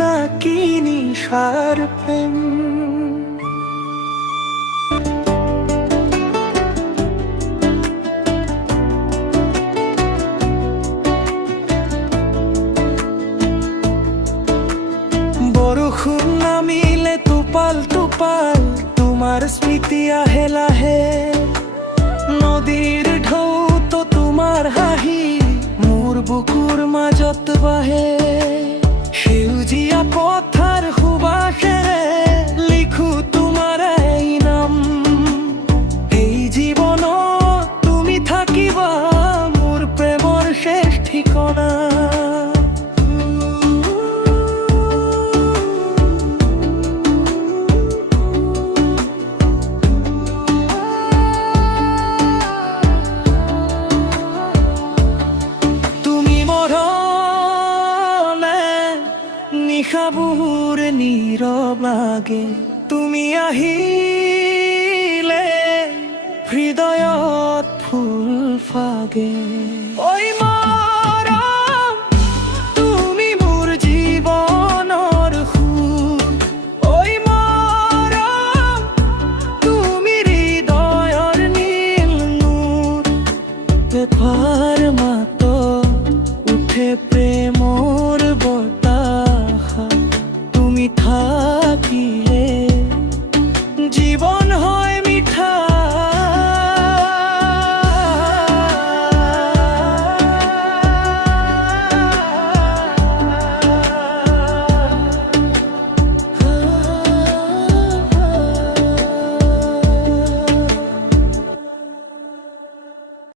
নাকি নিশার প্রেম। বরষুণ নামিলে টোপাল টোপাল তোমাৰ স্মৃতি আহে লাহে, নদীৰ ঢৌতো তোমাৰ হাঁহি মোৰ বুকুৰ মাজত বাহে। সেউজীয়া পথাৰ সুবাসেৰে লিখো তোমাৰ এই নাম, এই জীৱনত তুমি থাকিবা মোৰ প্ৰেমৰ শেষ ঠিকনা। নিশাবোৰ নীৰৱ লাগে, তুমি আহিলে হৃদয়ত ফুল ফাগে। ঐ মৰম তুমি মোৰ জীৱনৰ সুৰ, ঐ মৰম তুমি হৃদয়ৰ নীল নূৰ। বেপাৰ মাত উঠে প্ৰেমৰ বতাহ, তুমি থাকিলে জীবন